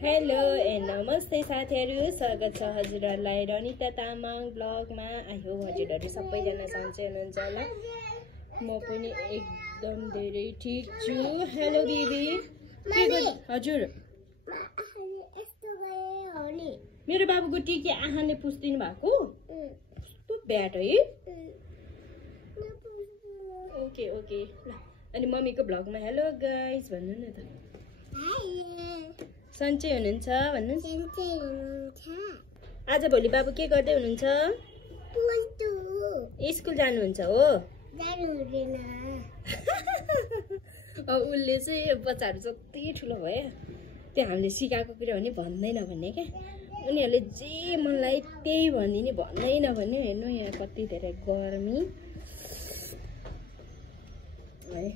Hello and नमस्ते साथीहरू, स्वागत छ हजुरहरूलाई रनिता तामाङ ब्लगमा। आई होप हजुरहरू सबैजना सन्चै हुनुहुन्छ होला। म पनि एकदम धेरै ठिक छु। हेलो बेबी, के गर्नु? हजुर मेरो बाबुको टिकी आँखाले पुस्दिनु भएको? कस्तो ब्याट है। ओके ओके ल, अनि मम्मीको ब्लगमा हेलो गाइस भन्नु न त। सन्चै हुनुहुन्छ भन्नु? आज भोलि बाबु के गर्दै हुनुहुन्छ? स्कुल जानुहुन्छ हो? उसले चाहिँ बच्चाहरू जति ठुलो भयो त्यो हामीले सिकाएको कुरा भने भन्दैन भन्ने क्या। उनीहरूले जे मनलाई त्यही भनिदिने, भन्दै नभन्ने। हेर्नु यहाँ कति धेरै गर्मी है।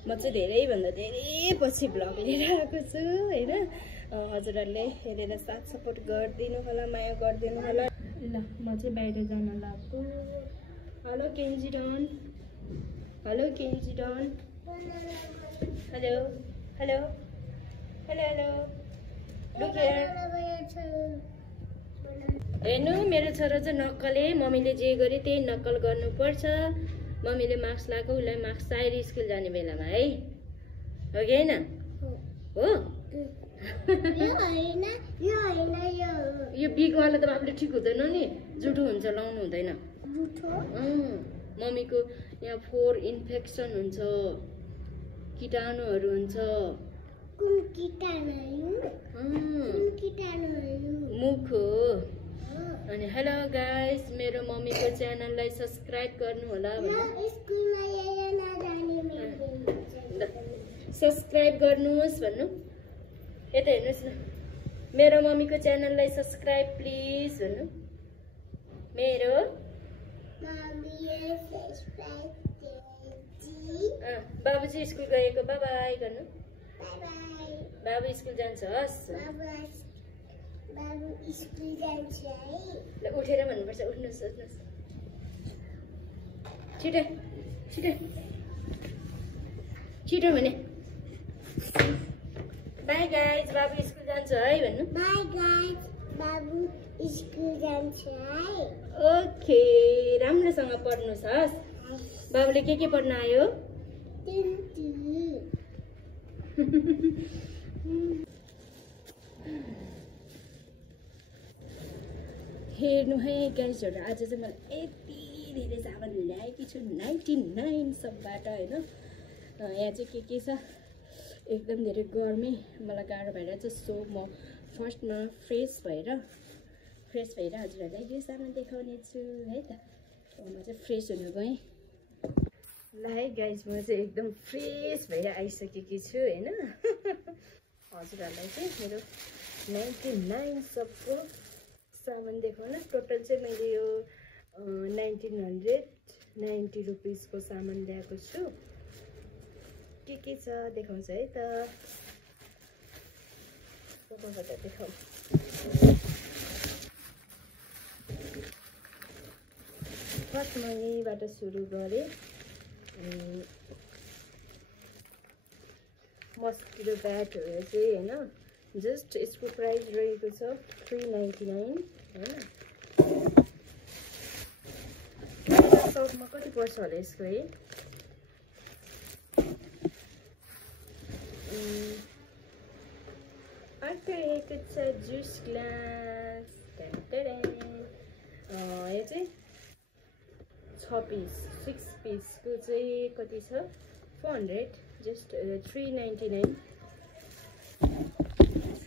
म चाहिँ धेरैभन्दा धेरै पछि ब्लग लिएर आएको छु होइन। हजुरहरूले हेरेर साथ सपोर्ट गरिदिनु होला, माया गरिदिनु होला। ल म चाहिँ बाहिर जान लाग्छु। Hello Kenji done, hello Kenji done, hello hello hello hello. हेर्नु मेरो छोरा चाहिँ नक्कले, मम्मीले जे गरे त्यही नक्कल गर्नुपर्छ। मम्मीले मार्क्स लगाएको, उसलाई मार्क्स चाहिएर स्कुल जाने बेलामा है, हो कि होइन? हो यो बिगवाला त बाबुले ठिक हुँदैन नि, जुठो हुन्छ, लाउनु हुँदैन। मम्मीको यहाँ 4 इन्फेक्सन हुन्छ, कीटाणुहरू हुन्छ। मुख हो। अनि हेलो गाइस, मेरो मम्मीको च्यानललाई सब्सक्राइब गर्नु होला भन्नु। सब्सक्राइब गर्नुहोस् भन्नु। यता हेर्नुहोस् न, मेरो मम्मीको च्यानललाई सब्सक्राइब प्लिज भन्नु। मेरो बाबु चाहिँ स्कुल गएको, बाई बाई गर्नु। बाबु स्कुल जान्छ हस्। ल उठेर भन्नुपर्छ, उठ्नुहोस् उठ्नुहोस्, छिटो छिटो छिटो भने। बाई गाइज, बाबु स्कुल जान्छ है भन्नु। बाई गाइज, बाबु स्कुल जान्छ है। ओके, राम्रोसँग पढ्नुहोस् हस्। बाबुले के पढ्न आयो? हेर्नु है गाइजहरू, आज चाहिँ मैले यति धेरै सामान ल्याएकी छु 99 सबबाट होइन। यहाँ चाहिँ के छ, एकदम धेरै गर्मी, मलाई गाह्रो भएर चाहिँ सो म फर्स्टमा फ्रेस भएर हजुरहरूलाई यो सामान देखाउने छु है त। म चाहिँ फ्रेस हुन गएँ। ल है गाइज, म चाहिँ एकदम फ्रेस भएर आइसकेकी छु होइन। हजुरहरूलाई चाहिँ मेरो 99 सबको सामान देखाउन। टोटल चाहिँ मैले यो 1990 रुपिसको सामान ल्याएको छु। के छ देखाउँछ है त, देखाउँ। फर्स्ट म यहीँबाट सुरु गरेँ। मस्किटो ब्याटहरू चाहिँ होइन, जस्ट यसको प्राइस रहेको छ 399 होइन। साउथमा कति पर्छ होला यसको है? अर्को रहेको छ जुस ग्लास। यो चाहिँ 6 पिस 6 पिसको चाहिँ कति छ? 400, जस्ट 399।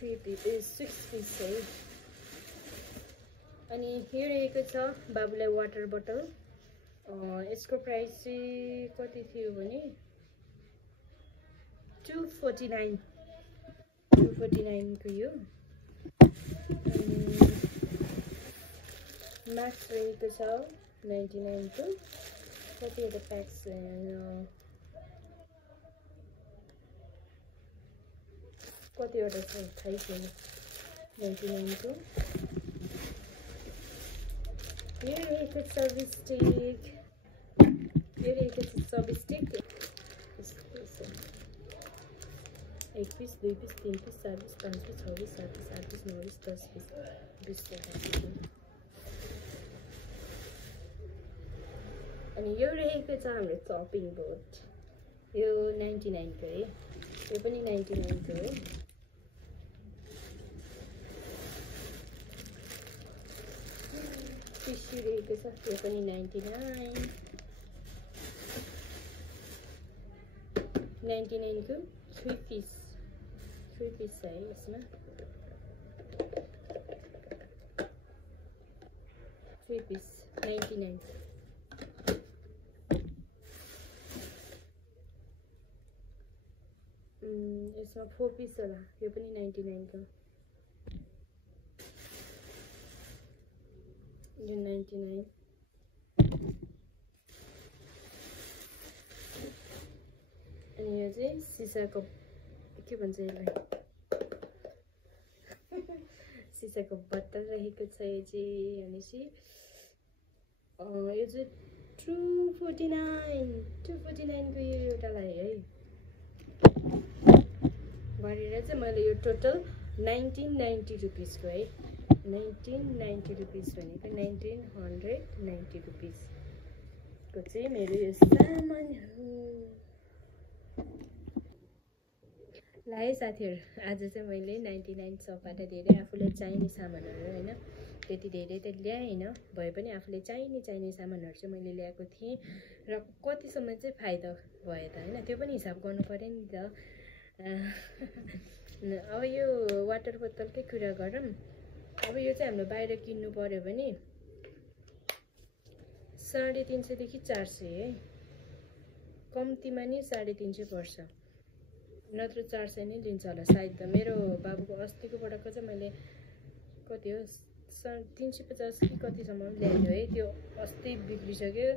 6 पिस है। अनि यो रहेको छ बाबुलाई वाटर बोतल। यसको प्राइस चाहिँ कति थियो भने 249 को यो। म्याक्स रहेको छ 99 को। कतिवटा प्याक्स कतिवटा छ थाहै छैन। 99 को। यो रहेको छ सबस्टिक। 1 piece 2 piece 3 piece 4 piece 5 piece 6 piece 7 piece 8 piece 9 piece 10 piece 20 piece. अनि यो रहेको छ हाम्रो चपिङ बोर्ड। यो 99 को है, यो पनि 99 को है। टिस्यु रहेको छ, यो पनि 99 को 3 पिस छ है यसमा। 3 पिस 99। यसमा 4 पिस होला, यो पनि 99 को। यो 99। अनि यो चाहिँ सिसाको के भन्छ यसलाई, सिसाको बोतल रहेको छ यो चाहिँ। भनेपछि यो चाहिँ 249 को यो एउटालाई है गरेर चाहिँ मैले यो टोटल 1990 रुपिस को है। 1990 रुपिस भनेको 1990 रुपिस को चाहिँ मेरो यो सामान हो। ल है साथीहरू, आज चाहिँ मैले 99 सपबाट धेरै आफूलाई चाहिने सामानहरू होइन, त्यति धेरै त ल्याएन भए पनि आफूले चाहिने सामानहरू चाहिँ मैले ल्याएको थिएँ र कतिसम्म चाहिँ फाइदा भयो त होइन, त्यो पनि हिसाब गर्नु पर्यो नि त। अब यो वाटर बोतलकै कुरा गरौँ। अब यो चाहिँ हाम्रो बाहिर किन्नु पर्यो भने 350 देखि 400 है, कम्तीमा नि 350 पर्छ, नत्र 400 नै लिन्छ होला सायद। मेरो बाबुको अस्तिको पटकको चाहिँ मैले कति हो 350 कि कतिसम्म ल्यायो है। त्यो अस्ति बिग्रिसक्यो,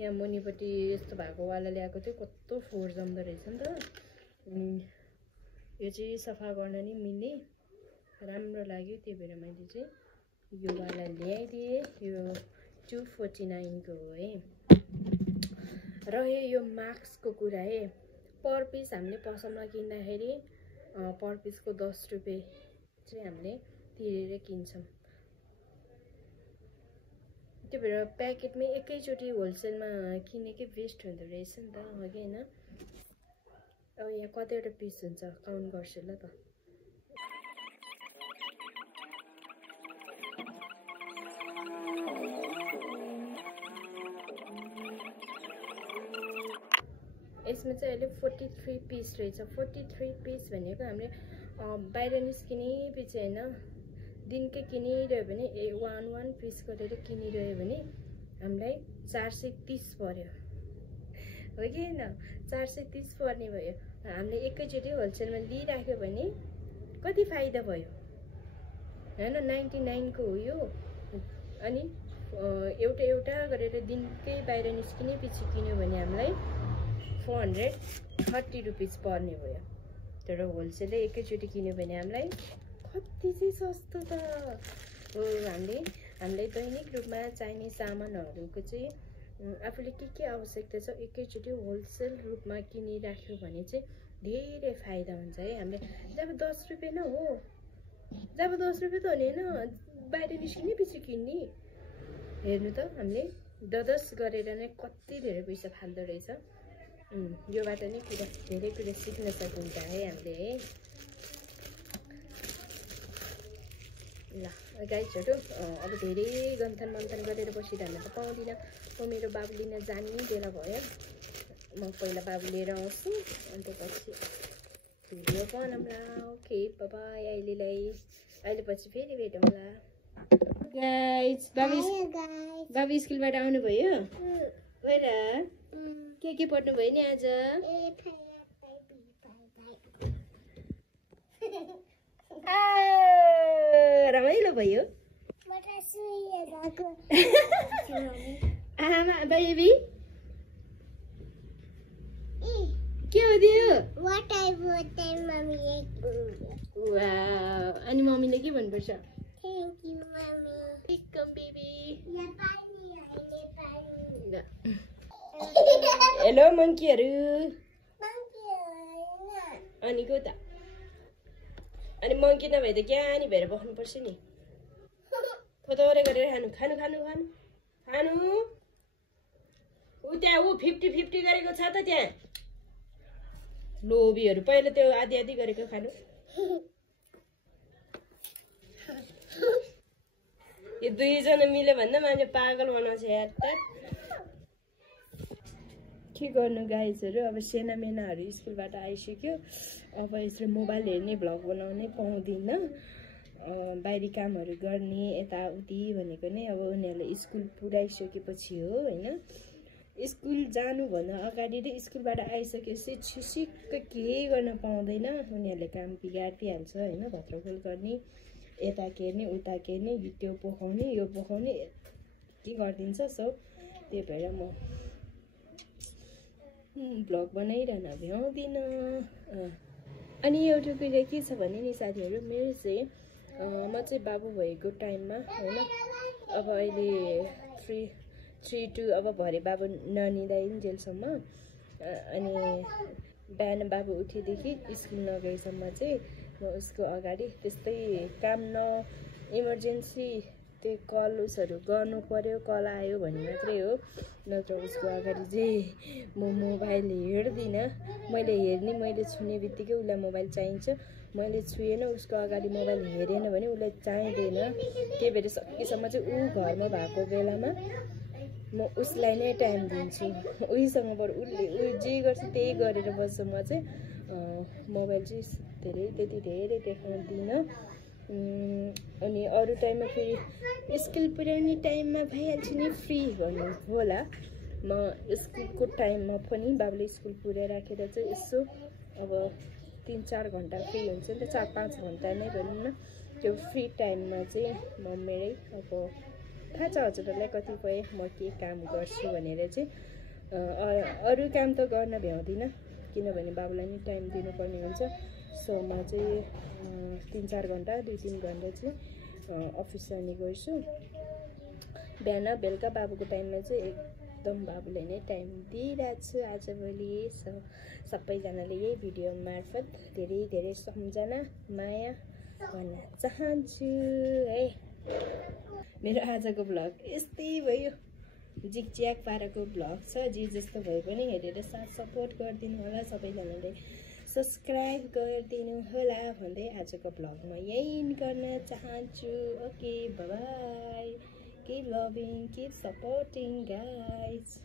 यहाँ मुनिपट्टि यस्तो भएको वाला ल्याएको थियो, कस्तो फोहोर जम्दो रहेछ नि त। यो चाहिँ सफा गर्न नि मिल्ने राम्रो लाग्यो, त्यही भएर मैले चाहिँ यो वाला ल्याइदिएँ। यो 249 को हो है। रह्यो यो मास्कको कुरा है, पर पिस हामीले पसलमा किन्दाखेरि पर पिसको 10 रुपियाँ चाहिँ हामीले तिरेर किन्छौँ। त्यही भएर प्याकेटमै एकैचोटि होलसेलमा किनेकै बेस्ट हुँदो रहेछ नि त, हो कि होइन। अब यहाँ कतिवटा पिस हुन्छ काउन्ट गर्छु ल त। यसमा चाहिँ अहिले 43 पिस रहेछ। 43 पिस भनेको हामीले बाहिर निस्किने पछि होइन, दिनकै किनिरह्यो भने 1 पिस गरेर किनिरह्यो भने हामीलाई 430 पर्यो, हो कि होइन। 430 पर्ने भयो। हामीले एकैचोटि होलसेलमा लिइराख्यो भने कति फाइदा भयो होइन। 99 को हो यो। अनि एउटा गरेर दिनकै बाहिर निस्किने पछि किन्यो भने हामीलाई 430 रुपिस पर्ने भयो। तर होलसेलै एकैचोटि किन्यो भने हामीलाई कति चाहिँ सस्तो त हो। हामीलाई दैनिक रूपमा चाहिने सामानहरूको चाहिँ आफूले के आवश्यकता छ एकैचोटि होलसेल रूपमा किनिराख्यो भने चाहिँ धेरै फाइदा हुन्छ है। हामीले जब 10 रुपियाँ न हो, जब 10 रुपियाँ त हो नि होइन, बाहिर निस्किने पछि किन्ने। हेर्नु त हामीले 10 गरेर नै कति धेरै पैसा फाल्दो रहेछ। योबाट नै धेरै कुरा सिक्न सकिन्छ है हामीले है। ल गाइजहरू, अब धेरै गन्थन मन्थन गरेर बसिरहनु त पाउँदिनँ। म मेरो बाबु लिन जाने बेला भयो, म पहिला बाबु लिएर आउँछु अन्त पछि भिडियो बनाउँला। ओके बाइ, अहिले पछि फेरि भेटौँला गाइज। बाबु स्कुलबाट आउनुभयो, के पढ्नु भयो नि आज? रमाइलो भयो। आमा बेबी के हो त्यो? अनि मम्मीले के भन्नुपर्छ? Welcome baby. हेलो मङ्कीहरू। अनि को त? अनि मङ्की नभए त ज्ञानी भएर बस्नुपर्छ नि थोथोरे गरेर खानु खानु खानु खानु खानु ऊ त्यहाँ ऊ 50-50 गरेको छ त त्यहाँ लोभीहरू पहिला त्यो आधी आधी गरेको खानु यो दुईजना मिल्यो भन्दा मान्छे पागल बनाउँछ यार के गर्नु गाइजहरू अब सेनामेनाहरू स्कुलबाट आइसक्यो अब यसरी मोबाइल हेर्ने भ्लग बनाउने पाउँदिनँ बाहिरी कामहरू गर्ने यताउति भनेको नै अब उनीहरूले स्कुल पुऱ्याइसकेपछि हो होइन स्कुल जानुभन्दा अगाडि र स्कुलबाट आइसकेपछि छिसिक्क केही गर्न पाउँदैन उनीहरूले काम बिगारिदिइहाल्छ होइन भत्रखोल गर्ने यता केर्ने उता केर्ने त्यो पोखाउने यो पोखाउने के गरिदिन्छ सो त्यही भएर म भ्लग बनाइरहन भ्याउँदिनँ अनि एउटा कुरा के छ भने नि साथीहरू मेरो चाहिँ म चाहिँ बाबु भएको टाइममा होइन अब अहिले 3 to अब भरे बाबु ननिदाइन्जेलसम्म अनि बिहान बाबु उठेदेखि स्कुल नगएसम्म चाहिँ म उसको अगाडि त्यस्तै काम इमर्जेन्सी त्यो कल उसहरू गर्नु पर्यो कल आयो भने मात्रै हो नत्र उसको अगाडि चाहिँ म मोबाइल हेर्दिनँ मैले छुने बित्तिकै उसलाई मोबाइल चाहिन्छ मैले छुएन उसको अगाडि मोबाइल हेरेन भने उसलाई चाहिँदैन त्यही भएर सकेसम्म चाहिँ ऊ घरमा भएको बेलामा म उसलाई नै टाइम दिन्छु उहीसँग बरु उसले ऊ जे गर्छ त्यही गरेर बस्छु म चाहिँ मोबाइल चाहिँ त्यति धेरै देखाउँदिनँ अनि अरू टाइममा फेरि स्कुल पुर्याउने टाइममा भइहाल्छ नि फ्री भन्नु होला म स्कुलको टाइममा पनि बाबुले स्कुल पुर्याइराखेर चाहिँ यसो अब 3-4 घन्टा फ्री हुन्छ नि त 4-5 घन्टा नै भनौँ न त्यो फ्री टाइममा चाहिँ म मेरै अब थाहा छ हजुरहरूलाई कतिपय म के काम गर्छु भनेर चाहिँ अरू काम त गर्न भ्याउँदिनँ किनभने बाबुलाई नि टाइम दिनुपर्ने हुन्छ सो म चाहिँ 3-4 घन्टा 2-3 घन्टा चाहिँ अफिस जाने गर्छु बिहान बेलुका बाबुको टाइममा चाहिँ एकदम बाबुले नै टाइम दिइरहेको छु आजभोलि सो सबैजनाले यही भिडियो मार्फत धेरै धेरै सम्झना माया भन्न चाहन्छु है मेरो आजको भ्लग यस्तै भयो जिकज्याक पाराको भ्लग छ जे जस्तो भए पनि हेरेर साथ सपोर्ट गरिदिनु होला सबैजनाले सब्सक्राइब गरिदिनु होला भन्दै आजको भ्लग म यही गर्न चाहन्छु okay bye bye keep loving keep supporting guys